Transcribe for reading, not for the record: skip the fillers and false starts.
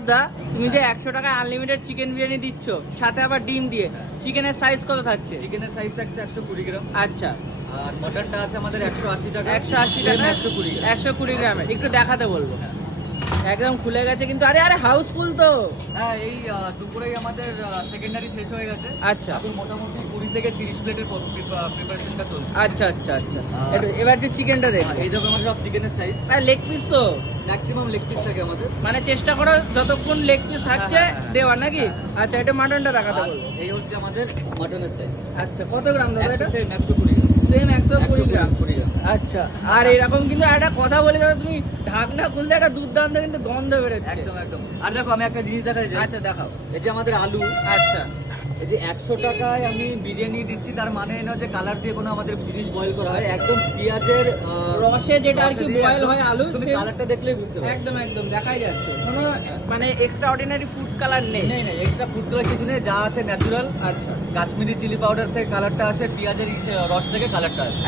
দা তুমি যে 100 টাকায় আনলিমিটেড চিকেন বিরিয়ানি দিচ্ছ, সাথে আবার ডিম দিয়ে, চিকেনের সাইজ কত থাকছে? চিকেনের সাইজ থাকছে 120 গ্রাম। আচ্ছা, আর মটনটা আছে আমাদের 180 টাকা। 180 টাকা, 120 গ্রাম। 120 গ্রামের। একটু দেখাতে বলবো। একদম খুলে গেছে কিন্তু। আরে আরে হাউসফুল তো। হ্যাঁ, এই দুপুরেই আমাদের সেকেন্ডারি শেষ হয়ে গেছে। আচ্ছা এখন মোটামুটি 20 থেকে 30 প্লেটের প্রিপারেশনটা চলছে। আচ্ছা আচ্ছা আচ্ছা, এবার একটু চিকেনটা দেখ। এই যাবে আমাদের সব চিকেনের সাইজ। আর লেগ পিস তো ম্যাক্সিমাম লেগ পিস থাকে আমাদের। মানে চেষ্টা করো যতক্ষণ লেগ পিস থাকছে দেওয়ার নাকি? আচ্ছা, এটা মাটনটা দেখাতে আর বলবো। এই হচ্ছে আমাদের মটনের সাইজ। আচ্ছা, কত গ্রাম দাদা এটা? 120 গ্রাম। সেম 120 গ্রাম। 120 গ্রাম। আচ্ছা, আর এরকম কিন্তু একটা কথা বলে দাদা, তুমি ঢাকনা খুললে একটা দুর্দান্ত কিন্তু গন্ধ বেরোচ্ছে। একদম একদম। আর দেখো আমি একটা জিনিস দেখাই যাই। আচ্ছা দেখাও। এই যে আমাদের আলু, আচ্ছা এই যে 100 টাকায় আমি বিরিয়ানি দিচ্ছি, তার মানে এই নয় যে কালার দিয়ে কোনো আমাদের জিনিস বয়েল করা হয়। একদম পেঁয়াজের রসে যেটা আর কি বয়েল হয় আলু, তুমি same- কালারটা দেখলেই বুঝতে পারবে। একদম একদম দেখাই যাচ্ছে। কোনো মানে এক্সট্রা অর্ডিনারি ফুড কালার নেই। নেই নেই, এক্সট্রা ফুড কালার কিছু নেই, যা আছে ন্যাচারাল। আচ্ছা, কাশ্মীরি চিলি পাউডার থেকে কালারটা আসে, পেঁয়াজের রস থেকে কালারটা আসে।